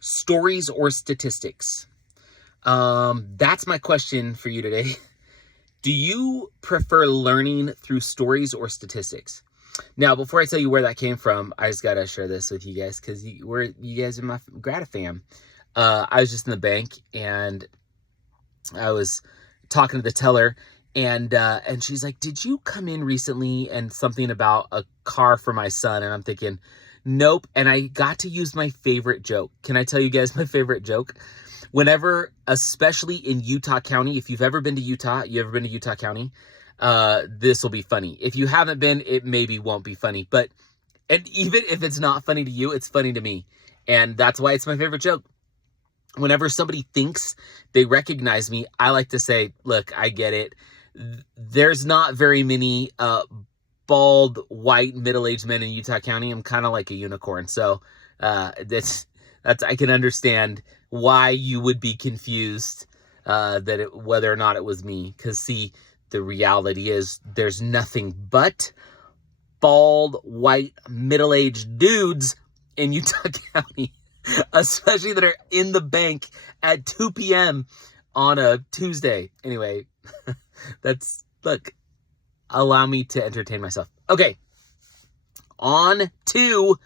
stories or statistics? That's my question for you today. Do you prefer learning through stories or statistics? Now, before I tell you where that came from, I just got to share this with you guys because you guys are my Gratifam. I was just in the bank and I was talking to the teller and she's like, "Did you come in recently and something about a car for my son?" And I'm thinking, nope. And I got to use my favorite joke. Can I tell you guys my favorite joke? Whenever, especially in Utah County, if you've ever been to Utah, County, this will be funny. If you haven't been, it maybe won't be funny. And even if it's not funny to you, it's funny to me. And that's why it's my favorite joke. Whenever somebody thinks they recognize me, I like to say, look, I get it. There's not very many bald, white, middle-aged men in Utah County. I'm kind of like a unicorn. So that's I can understand why you would be confused whether or not it was me. Because, see, the reality is there's nothing but bald, white, middle-aged dudes in Utah County, especially that are in the bank at 2 p.m. on a Tuesday. Anyway, look, allow me to entertain myself. Okay, on to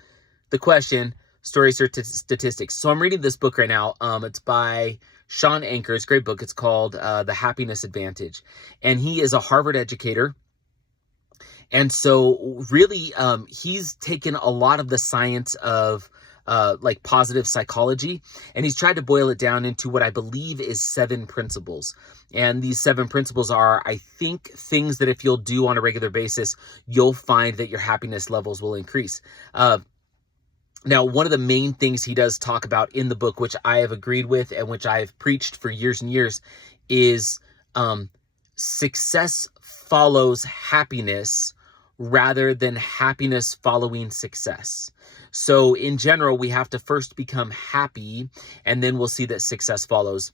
the question, stories or statistics. So I'm reading this book right now. It's by Shawn Achor. It's a great book. It's called The Happiness Advantage. And he is a Harvard educator. And so really, he's taken a lot of the science of like positive psychology, and he's tried to boil it down into what I believe is 7 principles. And these 7 principles are, I think, things that if you'll do on a regular basis, you'll find that your happiness levels will increase. Now, one of the main things he does talk about in the book, which I have agreed with and which I have preached for years and years, is success follows happiness rather than happiness following success. So in general, we have to first become happy, and then we'll see that success follows,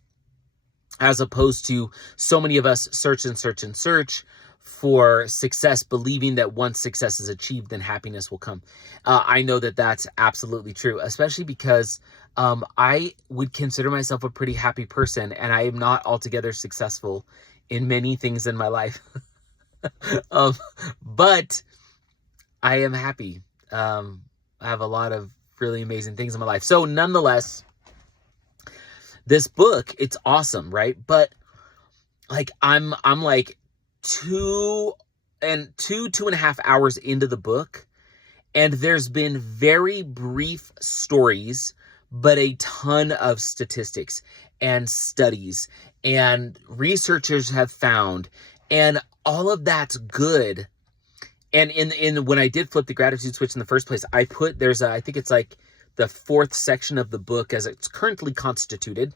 as opposed to so many of us search and search and search for success, believing that once success is achieved, then happiness will come. I know that that's absolutely true, especially because I would consider myself a pretty happy person, and I am not altogether successful in many things in my life. But I am happy. I have a lot of really amazing things in my life. So nonetheless, this book, it's awesome, right? But like I'm like 2.5 hours into the book, and there's been very brief stories, but a ton of statistics and studies and researchers have found, and all of that's good. And in when I did flip the gratitude switch in the first place, I put I think it's like the 4th section of the book as it's currently constituted,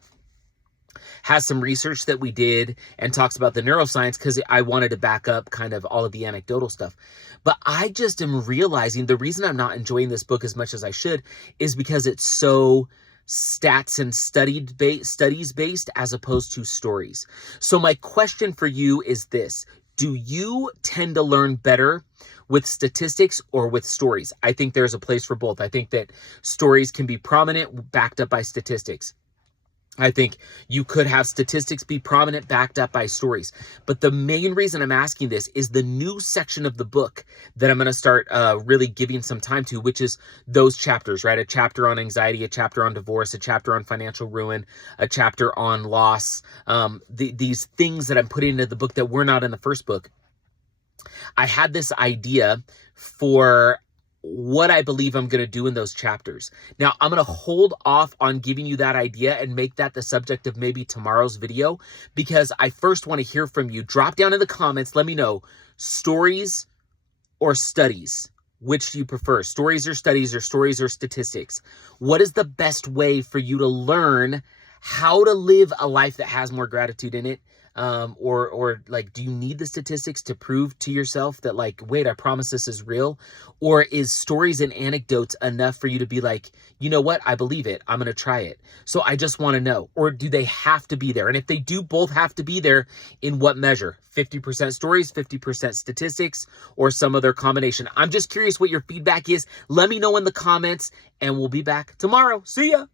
has some research that we did and talks about the neuroscience, because I wanted to back up kind of all of the anecdotal stuff. But I just am realizing the reason I'm not enjoying this book as much as I should is because it's so stats and studies based as opposed to stories. So my question for you is this: do you tend to learn better with statistics or with stories? I think there's a place for both. I think that stories can be prominent, backed up by statistics. I think you could have statistics be prominent, backed up by stories. But the main reason I'm asking this is the new section of the book that I'm going to start really giving some time to, which is those chapters, right? A chapter on anxiety, a chapter on divorce, a chapter on financial ruin, a chapter on loss. These things that I'm putting into the book that were not in the first book. I had this idea for what I believe I'm going to do in those chapters. Now, I'm going to hold off on giving you that idea and make that the subject of maybe tomorrow's video, because I first want to hear from you. Drop down in the comments. Let me know, stories or studies. Which do you prefer? Stories or studies, or stories or statistics? What is the best way for you to learn how to live a life that has more gratitude in it? Or like, do you need the statistics to prove to yourself that, like, wait, I promise this is real? Or is stories and anecdotes enough for you to be like, you know what? I believe it. I'm going to try it. So I just want to know. Or do they have to be there? And if they do both have to be there, in what measure? 50% stories, 50% statistics, or some other combination? I'm just curious what your feedback is. Let me know in the comments, and we'll be back tomorrow. See ya.